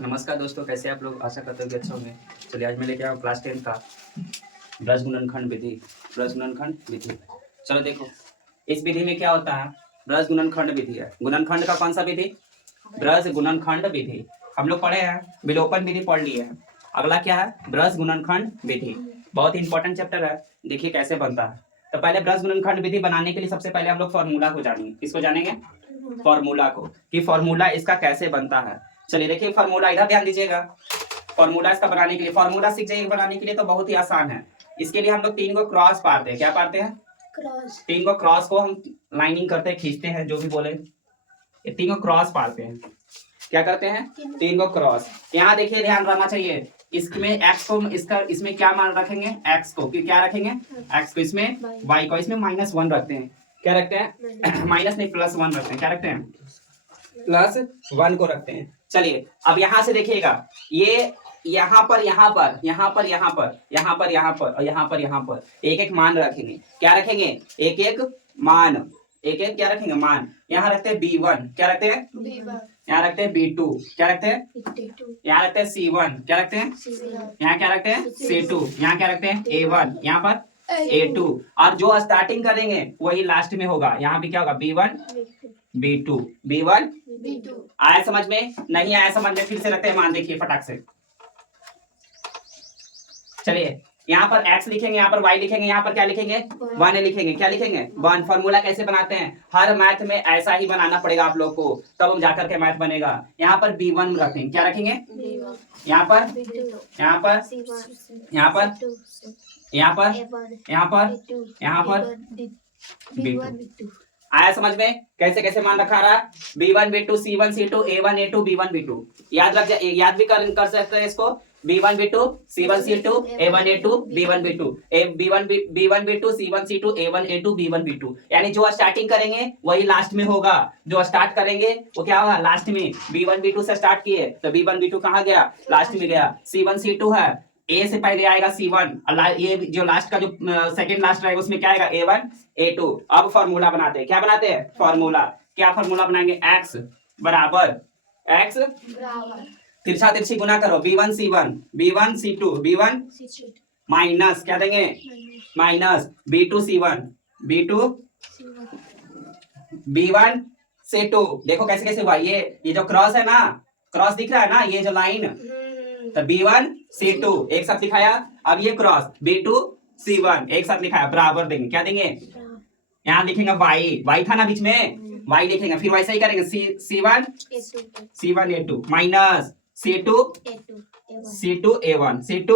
नमस्कार दोस्तों, कैसे आप लोग? आशा करते हो कि अच्छे होंगे। चलिए आज मैं लेके आया हूँ क्लास 10 का ब्रज गुणनखंड विधि। ब्रज गुणनखंड विधि, चलो देखो इस विधि में क्या होता है। ब्रज गुणनखंड विधि है। गुणनखंड का कौन सा विधि? ब्रज गुणनखंड विधि। हम लोग पढ़े हैं, विलोपन विधि पढ़ लिए हैं। अगला क्या है? ब्रज गुणनखंड विधि। बहुत ही इंपॉर्टेंट चैप्टर है। देखिए कैसे बनता है। तो पहले ब्रज गुणनखंड विधि बनाने के लिए सबसे पहले हम लोग फॉर्मूला को जानेंगे। किसको जानेंगे? फॉर्मूला को, कि फॉर्मूला इसका कैसे बनता है। चलिए देखिए फॉर्मूला, इधर ध्यान दीजिएगा। फॉर्मूला इसका बनाने के लिए, फॉर्मूला सीख जाइए बनाने के लिए तो बहुत ही आसान है। इसके लिए हम लोग 3 को क्रॉस पाते हैं। क्या पाते हैं? क्रॉस। 3 को क्रॉस को हम लाइनिंग करते हैं, खींचते हैं, जो भी बोले। ये 3 को क्रॉस पाते हैं। क्या करते हैं? 3 को क्रॉस। यहाँ देखिए ध्यान रहना चाहिए। इसमें एक्स को इसमें क्या मान रखेंगे? एक्स को, कि क्या रखेंगे? एक्स को, इसमें वाई को, इसमें -1 रखते हैं। क्या रखते हैं? माइनस नहीं, +1 रखते हैं। क्या रखते हैं? +1 को रखते हैं। चलिए अब यहां से देखिएगा, ये यहाँ पर यहाँ पर यहाँ पर यहाँ पर यहाँ पर यहाँ पर और यहाँ पर यहाँ पर एक एक मान रखेंगे। क्या रखेंगे? एक एक मान, एक एक क्या रखेंगे? मान। यहाँ रखते हैं B1। क्या रखते हैं? B1। यहाँ रखते हैं B2। क्या रखते हैं? यहाँ रखते हैं C1। क्या रखते हैं? यहाँ क्या रखते हैं? C2। यहाँ क्या रखते हैं? A1। यहाँ पर A2। और जो स्टार्टिंग करेंगे वही लास्ट में होगा। यहाँ भी क्या होगा? B1 B2 B1 B2। आया समझ में? नहीं आया समझ में? फिर से रखते हैं मान, देखिए फटाक से। चलिए यहाँ पर x लिखेंगे, यहाँ पर y लिखेंगे, यहाँ पर क्या लिखेंगे? 1 लिखेंगे। क्या लिखेंगे? 1। फॉर्मूला कैसे बनाते हैं? हर मैथ में ऐसा ही बनाना पड़ेगा आप लोग को, तब हम जाकर के मैथ बनेगा। यहाँ पर B1 रखेंगे। क्या रखेंगे? यहाँ पर, यहाँ पर, यहाँ पर, यहाँ पर, यहाँ पर, यहाँ पर B2। आया समझ में? कैसे कैसे मान रखा रहा? B1 B2 C1 C2 A1 A2 B1 B2। याद रख जाए, याद भी कर सकते हैं इसको। B1 B2 C1 C2 A1 A2 B1 B2 B1 B2 C1 C2 A1 A2 B1 B2। यानी जो स्टार्टिंग करेंगे वही लास्ट में होगा। जो स्टार्ट करेंगे वो क्या होगा? लास्ट में। B1 B2 से स्टार्ट किए तो B1 B2 कहाँ गया? लास्ट में गया। C1 C2 है, ए से पहले आएगा C1 और ये जो लास्ट का जो सेकंड लास्ट रहेगा उसमें क्या आएगा? A1 A2। अब फॉर्मूला बनाते हैं। क्या बनाते हैं? फॉर्मूला। क्या फॉर्मूला बनाएंगे? x बराबर x तिरछा तिरछी गुना करो। B1 C1 B1 C2 B1 minus क्या देंगे? Minus B2 C1 B2 B1 C2। देखो कैसे कैसे हुआ। ये जो क्रॉस है ना, क्रॉस दिख रहा है ना, ये जो लाइन, तो B1 C2 एक साथ लिखाया। अब ये क्रॉस B2 C1 एक साथ लिखाया, बराबर देंगे। क्या देंगे? यहाँ लिखेंगे y था ना बीच में, y लिखेंगे। फिर वैसे ही करेंगे C1 A2 minus C2 A1 C2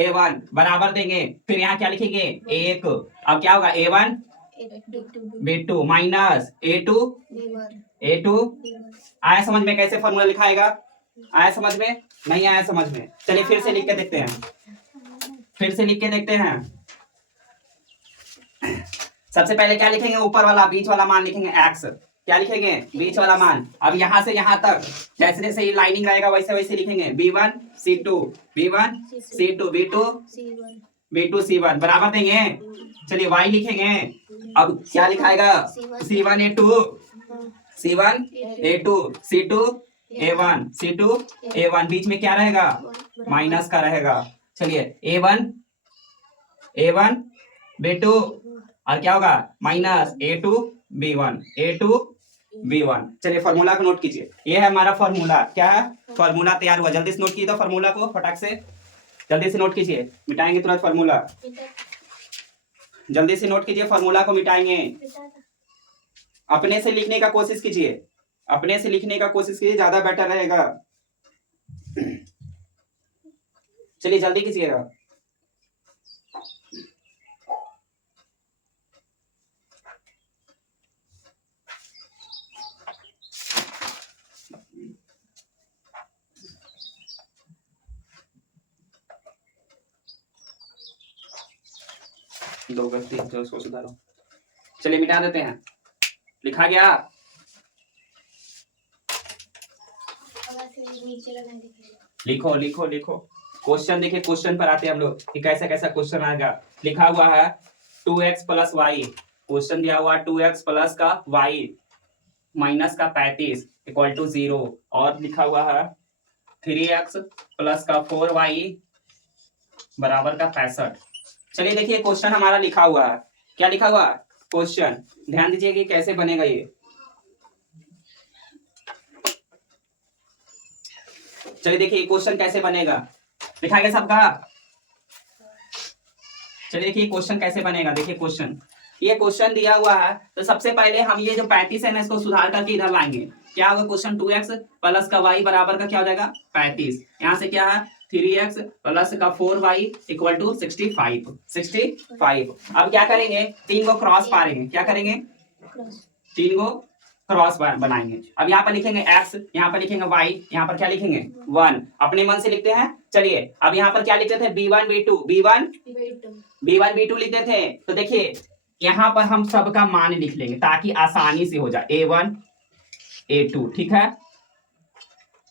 A1 बराबर देंगे। फिर यहाँ क्या लिखेंगे? 1। अब क्या होगा? A1 B2 माइनस A2 आया समझ में कैसे फॉर्मूला लिखाएगा? आया समझ में? नहीं आया समझ में? चलिए फिर से लिख के देखते हैं। फिर से लिख के देखते हैं। सबसे पहले क्या लिखेंगे? ऊपर वाला बीच वाला मान लिखेंगे x। क्या लिखेंगे? बीच वाला मान। अब यहां से यहां तक जैसे जैसे ये लाइनिंग रहेगा वैसे वैसे लिखेंगे। B1 C2 B1 C2 B2 C1 बराबर देंगे। चलिए y लिखेंगे। अब क्या लिखाएगा? C1 A2 C1 A2 C2 A1 C2 A1 बीच में क्या रहेगा? माइनस का रहेगा। चलिए A1 B2 और क्या होगा? माइनस A2 B1 चलिए फॉर्मूला को नोट कीजिए। ये है हमारा फॉर्मूला। क्या है? फॉर्मूला तैयार हुआ। जल्दी से नोट कीजिए तो फॉर्मूला को फटाक से, जल्दी से नोट कीजिए। मिटाएंगे तुरंत फॉर्मूला। जल्दी से नोट कीजिए, फॉर्मूला को मिटाएंगे। अपने से लिखने का कोशिश कीजिए, अपने से लिखने का कोशिश कीजिए, ज्यादा बेटर रहेगा। चलिए जल्दी कीजिएगा। दो व्यक्ति जो उसको सुधारो। चलिए मिटा देते हैं। लिखा गया? लिखो लिखो लिखो। क्वेश्चन देखिए, क्वेश्चन पर आते हैं हम लोग कि कैसा कैसा क्वेश्चन आएगा। लिखा हुआ है 2x + y। क्वेश्चन दिया हुआ 2x + का y माइनस का 35 = 0। और लिखा हुआ है 3x प्लस का 4y बराबर का 65। चलिए देखिए क्वेश्चन हमारा लिखा हुआ है, क्या लिखा हुआ है क्वेश्चन, ध्यान दीजिए कि कैसे बनेगा ये। चलिए देखिए क्वेश्चन कैसे बनेगा, दिखाएंगे सबका। चलिए देखिए क्वेश्चन कैसे बनेगा, देखिए क्वेश्चन, ये क्वेश्चन दिया हुआ है तो सबसे पहले हम ये जो 35 है ना इसको सुधार करके इधर लाएंगे। क्या होगा क्वेश्चन, 2x प्लस का y बराबर का क्या हो जाएगा 35। यहाँ से क्या है 3x प्लस का 4y इक्वल टू 65। अब क्या करेंगे, 3 को क्रॉस पारेंगे, क्या करेंगे 3 को क्रॉस बनाएंगे। अब यहाँ पर लिखेंगे x, यहाँ पर लिखेंगे y, यहाँ पर क्या लिखेंगे 1, अपने मन से लिखते हैं। चलिए अब यहाँ पर क्या लिखते थे b1 b2 लिखते थे, तो देखिए यहाँ पर हम सबका मान लिख लेंगे ताकि आसानी से हो जाए, a1 a2, ठीक है।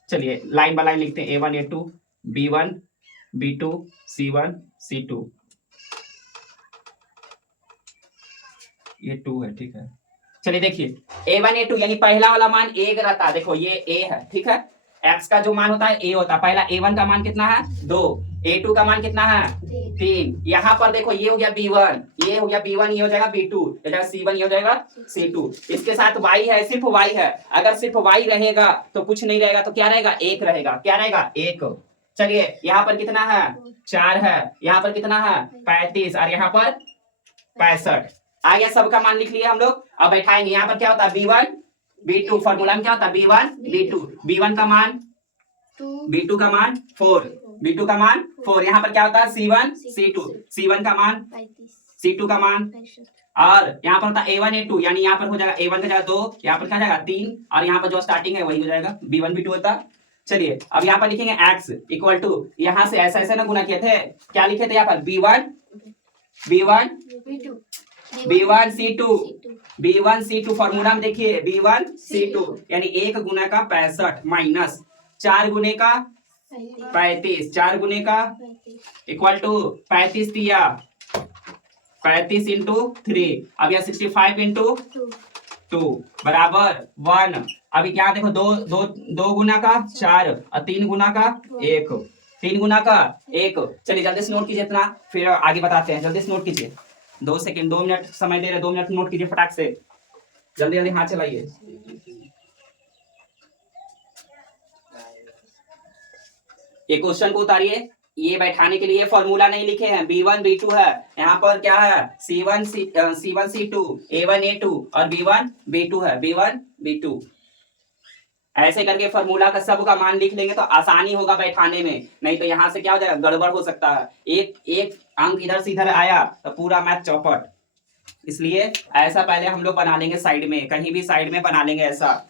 चलिए लाइन बाय लाइन लिखते हैं, a1 a2 b1 b2 c1 c2, ये 2 है, ठीक है। चलिए देखिए a1 a2 यानी पहला वाला मान 1 रहता है, देखो ये a है, ठीक है। x का जो मान होता है a होता है, पहला a1 का मान कितना है 2, a2 का मान कितना है 3। यहाँ पर देखो ये हो गया b1, ये हो गया b1, ये हो जाएगा b2, ये जाएगा c1, ये हो जाएगा c2। इसके साथ y है, सिर्फ y है, अगर सिर्फ y रहेगा तो कुछ नहीं रहेगा, तो क्या रहेगा 1 रहेगा, क्या रहेगा 1। चलिए यहाँ पर कितना है 4 है, यहाँ पर कितना है 35 और यहाँ पर 65। आ गया, सबका मान लिख लिया हम लोग। अब बैठाएंगे, यहाँ पर क्या होता है b1 b2, फॉर्मूला में क्या होता है b1 b2, b1 का मान b2 का मान 4, b2 का मान 4, यहाँ पर क्या होता है c1 c2, c1 का मान c2 का मान, और यहाँ पर होता है a1 a2, यानी यहाँ पर हो जाएगा a1 का जाएगा 2, यहाँ पर क्या जाएगा 3, और यहाँ पर जो स्टार्टिंग है वही हो जाएगा b1 b2 होता। चलिए अब यहाँ पर लिखेंगे x इक्वल टू, यहाँ से ऐसा ऐसा ना गुना किए थे, क्या लिखे थे यहाँ पर b1 c2 फॉर्मूला में देखिए b1 c2 यानी 1 गुना का 65 माइनस 4 गुने का 35, 4 गुने का इक्वल टू 35 दिया 35 इंटू 3, अब यह 65 इंटू 2 बराबर 1। अभी क्या देखो दो गुना का 4 और 3 गुना का 1, 3 गुना का 1। चलिए जल्दी से नोट कीजिए इतना, फिर आगे बताते हैं। जल्दी से नोट कीजिए, 2 सेकंड, 2 मिनट समय दे रहे, 2 मिनट नोट कीजिए फटाक से, जल्दी जल्दी हाथ चलाइए। ये क्वेश्चन को उतारिए, ये बैठाने के लिए फॉर्मूला नहीं लिखे हैं, b1 b2 है, यहाँ पर क्या है c1 c2 a1 a2 और b1 b2 है, b1 b2। ऐसे करके फॉर्मूला का सब का मान लिख लेंगे तो आसानी होगा बैठाने में, नहीं तो यहाँ से क्या हो जाएगा गड़बड़ हो सकता है, एक अंक इधर से इधर आया तो पूरा मैथ चौपट। इसलिए ऐसा पहले हम लोग बना लेंगे साइड में, कहीं भी साइड में बना लेंगे ऐसा।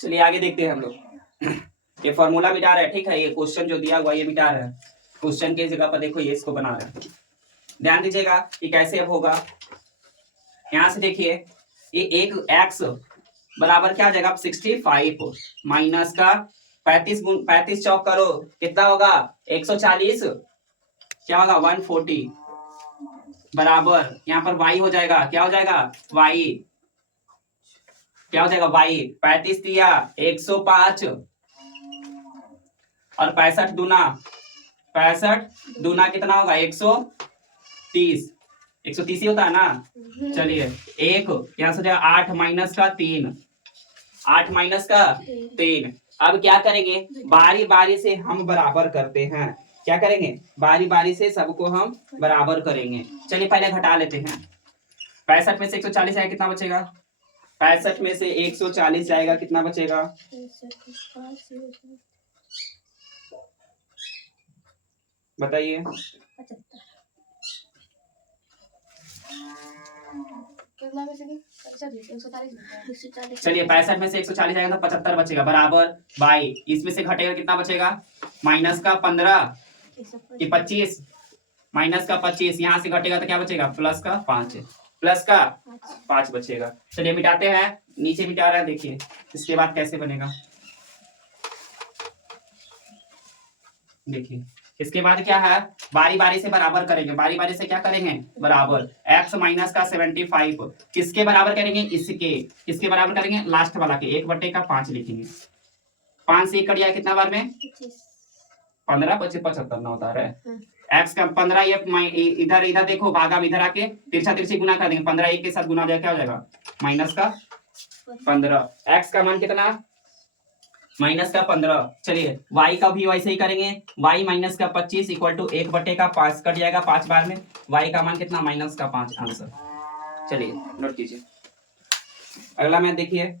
चलिए आगे देखते हैं हम लोग। ये फॉर्मूला मिटा रहे हैं, ठीक है, ये क्वेश्चन जो दिया हुआ ये मिटा रहे हैं, क्वेश्चन की जगह पर देखो ये इसको बना रहे हैं। ध्यान दीजिएगा कि कैसे अब होगा। यहां से देखिए ये एक x बराबर क्या हो जाएगा 65 माइनस का 35 चौक करो कितना होगा 140, क्या होगा 140 बराबर यहाँ पर y हो जाएगा, क्या हो जाएगा y, क्या हो जाएगा y, 35 दिया 105 और 65 दूना कितना होगा 130 ही होता है ना। चलिए एक यहाँ से जाएगा 8 माइनस का 3, 8 माइनस का 3। अब क्या करेंगे बारी बारी से हम बराबर करते हैं, क्या करेंगे बारी बारी से सबको हम बराबर करेंगे। चलिए पहले घटा लेते हैं, 65 में से 140 जाएगा कितना बचेगा, 65 में से 140 जाएगा कितना बचेगा, बताइए। चलिए 65 में से 140 आएगा तो 75 बचेगा बराबर बाई, इसमें से घटेगा कितना बचेगा माइनस का 15 कि 25, माइनस का 25 यहाँ से घटेगा तो क्या बचेगा प्लस का 5 बचेगा। चलिए मिटाते हैं, नीचे मिटा रहा है देखिए इसके बाद कैसे बनेगा। देखिए इसके बाद क्या है, बारी बारी से बराबर करेंगे, बारी बारी से क्या करेंगे बराबर, x माइनस का 75 किसके बराबर करेंगे, इसके, किसके बराबर करेंगे, लास्ट वाला के, 1/5 लिखेंगे, 5 से 1 कट जाए कितना बार में, 15, 25, 75 ना होता है x का 15, ये इधर इधर देखो भागा, इधर आके तिरछा तिरछी गुना कर देंगे, 15 1 के साथ गुना हो जाए क्या हो जाएगा, माइनस का 15, x का मान कितना, माइनस का 15। चलिए y का भी वैसे ही करेंगे, y माइनस का 25 इक्वल टू 1/5 कट जाएगा 5 बार में, y का मान कितना, माइनस का 5 आंसर। चलिए नोट कीजिए। अगला मैथ देखिए,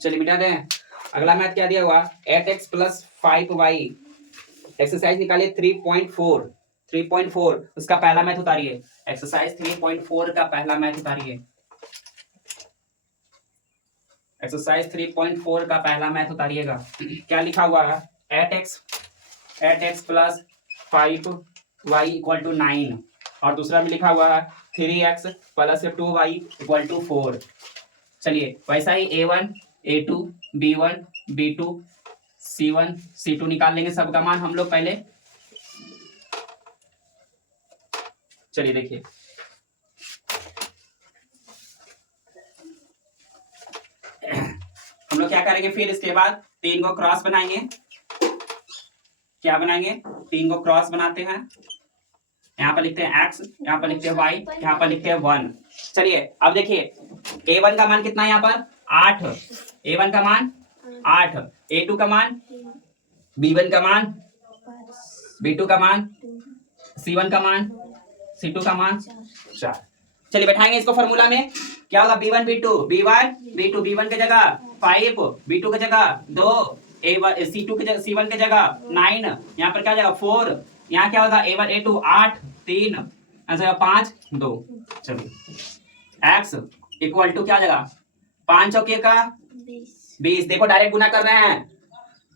चलिए मिटा दें। अगला मैथ क्या दिया हुआ, 8x प्लस 5y, एक्सरसाइज निकालिए 3.4, 3.4 उसका पहला मैथ उतारिए, एक्सरसाइज 3.4 का पहला मैथ उतारिए, एक्सरसाइज 3.4 का पहला मैथ उतारिएगा। क्या लिखा हुआ है, 8x plus 5y equal to 9, और दूसरा भी लिखा हुआ है 3x plus 2y equal to 4। चलिए वैसा ही a1 a2 b1 b2 c1 c2 निकाल लेंगे सबका मान हम लोग पहले। चलिए देखिए, हम लोग क्या करेंगे, फिर इसके बाद 3 को क्रॉस बनाएंगे, क्या बनाएंगे, 3 को क्रॉस बनाते हैं, यहाँ पर लिखते हैं x, यहाँ पर लिखते हैं y, यहाँ पर लिखते हैं 1। चलिए अब देखिए a1 का मान कितना है, यहाँ पर 8, a1 का मान 8, a2 का मान, b1 का मान, b2 का मान, c1 का मान, c2 का मान 4। चलिए बैठाएंगे इसको फॉर्मूला में, क्या होगा, b1 b2 b1 b2 b1 की जगह 5, b2 की जगह 2, c2 की जगह c1 की जगह 9, यहाँ पर क्या जाएगा 4, यहाँ क्या होगा a1 a2 8 3, आंसर 5 2। चलिए x इक्वल टू क्या जाएगा, 5 चौके का 20, देखो डायरेक्ट गुना कर रहे हैं,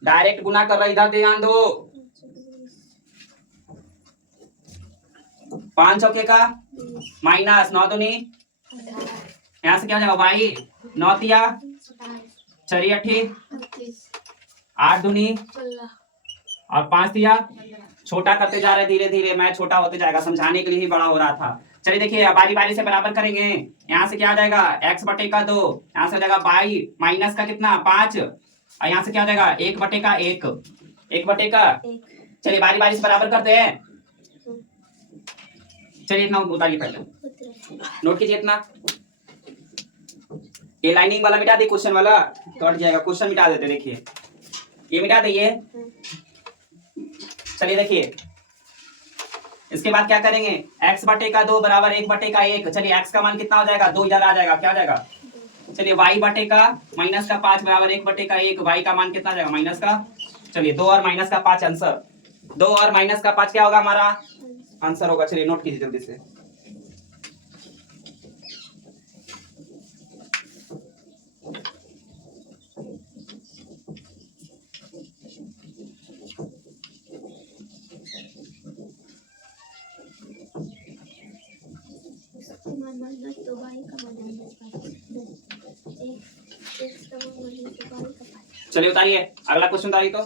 डायरेक्ट गुना कर रहे हैं, इधर ध्यान दो, 5 चौके का माइनस 9 दूनी, यहाँ से क्या हो जाएगा y, 9 तिया 4 अठी 8 दूनी और 5 तिया, छोटा करते जा रहे धीरे धीरे, मैं छोटा होते जाएगा, समझाने के लिए ही बड़ा हो रहा था। चलिए देखिए बारी बारी से बराबर करेंगे, यहाँ से क्या आ जाएगा x बटे का 2, यहाँ से आ जाएगा y माइनस का कितना 5, और यहाँ से क्या आ जाएगा 1 बटे का 1, 1 बटे का। चलिए बारी बारी से बराबर करते हैं, चलिए इतना उतारिए पहले, नोट कीजिए इतना, ये लाइनिंग वाला मिटा दे, क्वेश्चन वाला कट जाएगा, क्वेश्चन मिटा देते, देखिए ये मिटा दीजिए। चलिए देखिए इसके बाद क्या करेंगे, x बटे का 2 बराबर 1 बटे का 1, चलिए x का मान कितना हो जाएगा 2, इधर आ जाएगा, क्या आ जाएगा, चलिए y बटे का माइनस का 5 बराबर 1 बटे का 1, y का मान कितना आ जाएगा माइनस का, चलिए 2 और माइनस का 5 आंसर, 2 और माइनस का 5 क्या होगा हमारा आंसर होगा। चलिए नोट कीजिए जल्दी से, चलिए उतारिए अगला क्वेश्चन उतारिए, तो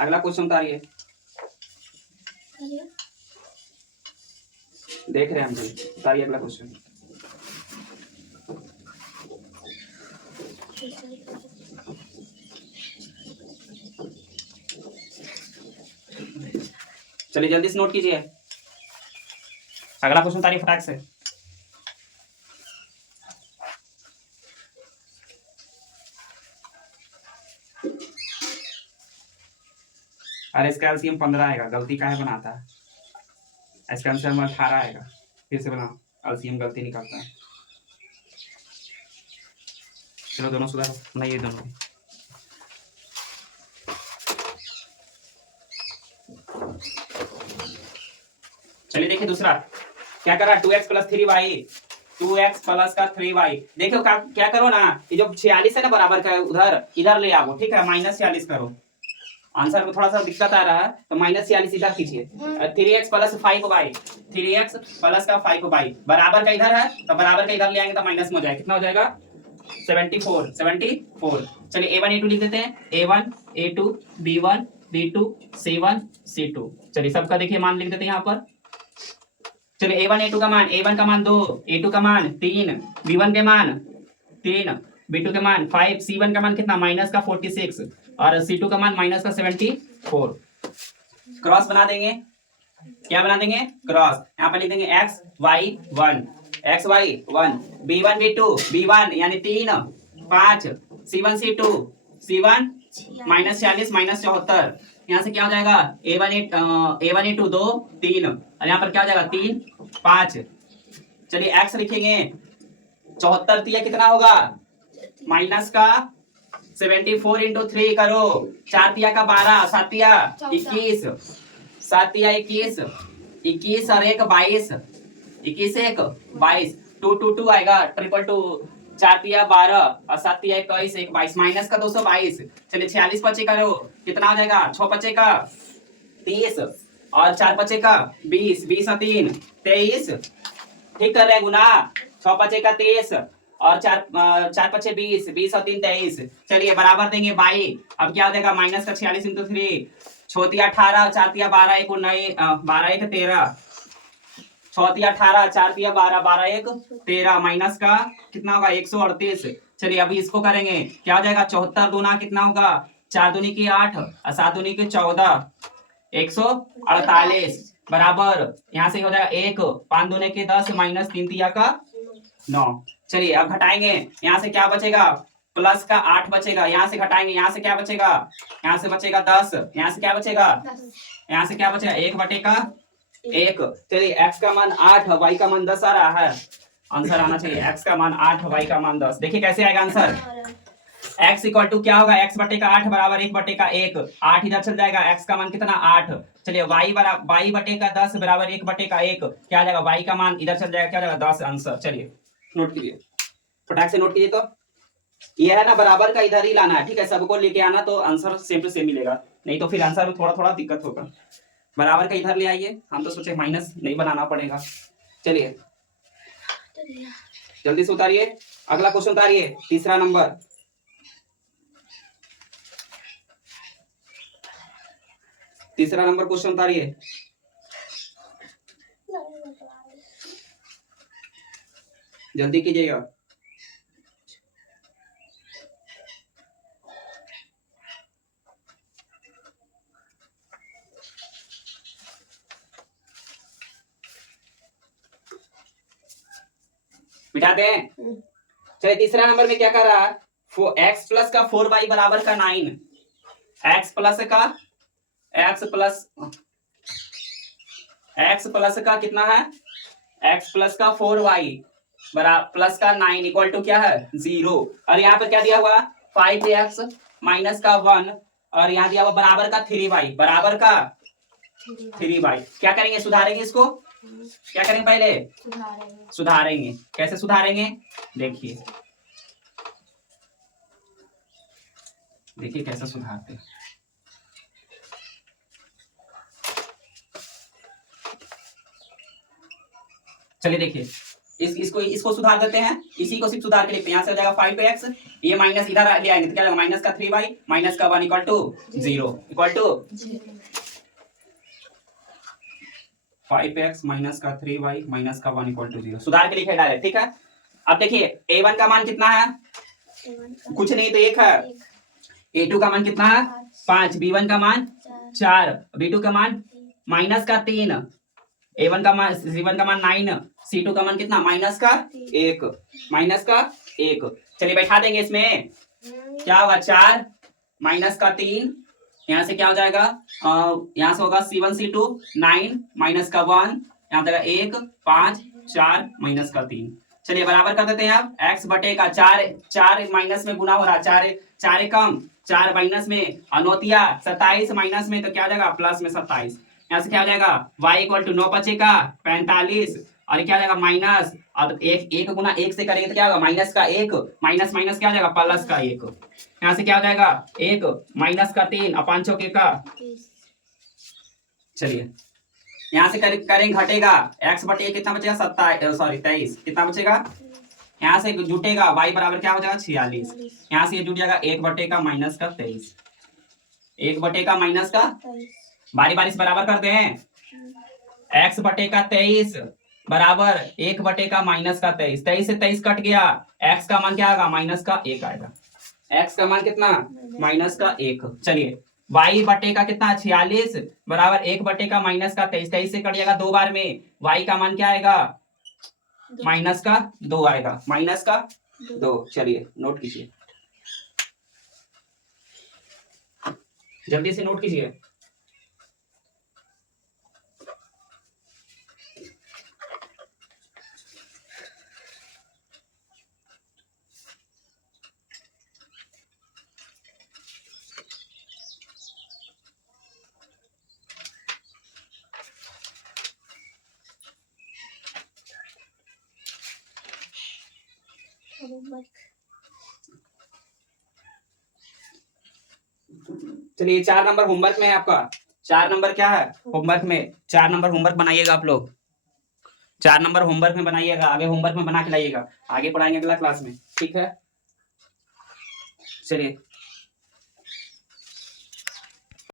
अगला क्वेश्चन उतारिए, देख रहे हैं हम भी, उतारिए अगला क्वेश्चन। चलिए जल्दी से नोट कीजिए, अगला क्वेश्चन उतारिए फटाक से। अरे इसका एलसीएम 15 आएगा, गलती काहे बनाता है, इसका आंसर 18 आएगा, फिर से बनाओ, एलसीएम गलती निकालता है। चलो दोनों सुधारो, नहीं ये दोनों। चलिए देखिए दूसरा क्या कर रहा है, 2x plus 3y, 2x plus का 3y। देखो क्या करो ना, ये जो 46 है ना बराबर का उधर इधर ले आओ, ठीक है, -46 करो। आंसर में थोड़ा सा दिक्कत आ रहा है तो -46 इधर कीजिए। 3x plus 5y, 3x plus का 5y बराबर का इधर है तो बराबर का इधर ले आएंगे तो माइनस में हो जाएगा, कितना हो जाएगा 74। चलिए a1 a2 लिख देते हैं, a1 a2 b1 b2 c1 c2। चलिए सबका देखिए मान लिख देते हैं यहाँ पर। चलिए a1 a2 का मान, a1 का मान 2, a2 का मान 3, b1 के मान 3, b2 के मान 5, c1 का मान कितना -46 और c2 का मान -74। क्रॉस बना देंगे, क्या बना देंगे क्रॉस। यहाँ पर लिख देंगे xy1 xy1 b1 b2 b1 यानी 3 5 c1 c2 c1 -46 -74। यहाँ से क्या हो जाएगा a1 a2 2 3 और यहाँ पर क्या हो जाएगा 3 5। चलिए x लिखेंगे 74 दिया कितना होगा माइनस का 74 इंटू 3 करो, 4 दिया का 12, 7 दिया 21, 7 दिया 21, 21 और 1 22, 21 1 22, 2 2 2 आएगा 2 4 दिया 12 और 7 दिया 21 1 22 माइनस का 222। चलिए 46 पचे करो, कितना हो जाएगा 6 पचे का 30 और 4 पचे का 20, 20 और 3 23, ठीक कर रहे हैं गुना। 6 पचे का 30 और 4 पचे 20, 20 और 3 23। चलिए बराबर देंगे 22। अब क्या हो जाएगा माइनस का 46 इंटू 3, 6 दिया 18, 4 दिया 12 1 19 12 1 13, 6 दिया 18, 4 दिया 12 12 1 13 माइनस का कितना होगा 138। चलिए अभी इसको करेंगे, क्या हो जाएगा 74 दूना कितना होगा 4 दूनी की 8 और 7 दूनी की 14, 148 बराबर यहाँ से हो जाएगा 1, 5 दूने के 10 माइनस 3 दिया का 9। चलिए अब घटाएंगे, यहाँ से क्या बचेगा प्लस का 8 बचेगा, यहाँ से घटाएंगे, यहाँ से क्या बचेगा, यहाँ से बचेगा 10, यहाँ से क्या बचेगा, यहाँ से क्या बचेगा 1 बटे का 1। चलिए x का मान 8 y का मान 10 आ रहा है, आंसर आना चाहिए x का मान 8 y का मान 10। देखिए कैसे आएगा आंसर, x इक्वल टू क्या होगा x बटे का 8 बराबर 1 बटे का 1, 8 इधर चल जाएगा, x का मान कितना 8। चलिए y बटे का 10 बराबर 1 बटे का 1, क्या आ जाएगा y का मान इधर चल जाएगा, क्या आ जाएगा 10 आंसर। चलिए नोट कीजिए, फटाक से नोट कीजिए। तो ये है ना बराबर का इधर ही लाना है, ठीक है, सबको लेके आना तो आंसर सेम टू सेम मिलेगा, नहीं तो फिर आंसर में थोड़ा थोड़ा दिक्कत होगा। बराबर का इधर ले आइए, हम तो सोचे माइनस नहीं बनाना पड़ेगा। चलिए जल्दी से उतारिए, अगला क्वेश्चन उतारिए, तीसरा नंबर। तीसरा नंबर क्वेश्चन उतारिए। जल्दी कीजिएगा। मिटाते हैं। चलिए तीसरा नंबर में क्या कर रहा है, x प्लस का 4y बराबर का 9, x प्लस का कितना है, x प्लस का 4y बराबर प्लस का 9 इक्वल टू क्या है 0। और यहाँ पर क्या दिया हुआ 5x माइनस का 1 और यहाँ दिया हुआ बराबर का 3y, बराबर का 3y। क्या करेंगे सुधारेंगे इसको, क्या करेंगे पहले सुधारेंगे। कैसे सुधारेंगे देखिए, देखिए कैसे सुधारते हैं। चलिए देखिए इसको सुधार देते हैं, इसी को सिर्फ सुधार के लिखते हैं। यहाँ से हो जाएगा 5x, ये माइनस इधर ले आएंगे तो क्या माइनस का 3y माइनस का 1 equal to 0 equal to 5x minus का 3y माइनस का 1 इक्वल टू 0। सुधार के लिखे डायरेक्ट, ठीक है। अब देखिए a1 का मान कितना है, कुछ नहीं तो 1 है, a2 का मान कितना है 5, b1 का मान 4, b2 का मान माइनस का 3, a1 का मान c1 का मान 9, c2 का मान कितना माइनस का 1, माइनस का 1। चलिए बैठा देंगे इसमें, क्या होगा 4 माइनस का 3, यहाँ से क्या हो जाएगा यहाँ से होगा c1 c2 9 माइनस का 1, यहाँ जाएगा 1 5 4 माइनस का 3। चलिए बराबर कर देते हैं आप x बटे का 4 माइनस में गुना हो रहा है, 4 कम 4 माइनस में अनोतिया 27 माइनस में तो क्या हो जाएगा प्लस में 27। यहाँ से क्या हो जाएगा y इक्वल टू 9 बचे का 45 और ये क्या हो जाएगा माइनस। अब एक गुना एक से करेंगे तो क्या होगा माइनस का 1 माइनस माइनस क्या हो जाएगा प्लस का 1। यहाँ से क्या हो जाएगा 1 माइनस का 3 और 5 चौके का। चलिए यहाँ से करेंगे घटेगा x बटे कितना बचेगा 23 कितना बचेगा। यहाँ से जुटेगा y बराबर क्या हो जाएगा 46। यहाँ से ये जुट जाएगा 1 बटे का माइनस का 23, 1 बटे का माइनस का बारी बारी से बराबर करते हैं। x बटे का 23 बराबर 1 बटे का माइनस का 23, 23 से 23 कट गया, x का मान क्या आएगा माइनस का 1 आएगा। x का मान कितना माइनस का 1। चलिए y बटे का कितना 46 बराबर 1 बटे का माइनस का 23, 23 से कट जाएगा 2 बार में, y का मान क्या आएगा माइनस का 2 आएगा, माइनस का 2। चलिए नोट कीजिए, जल्दी से नोट कीजिए। चलिए 4 नंबर होमवर्क में है आपका, 4 नंबर क्या है होमवर्क में, 4 नंबर होमवर्क बनाइएगा आप लोग, 4 नंबर होमवर्क में बनाइएगा, आगे होमवर्क में बना के लाइएगा, आगे पढ़ाएंगे अगला क्लास में, ठीक है। चलिए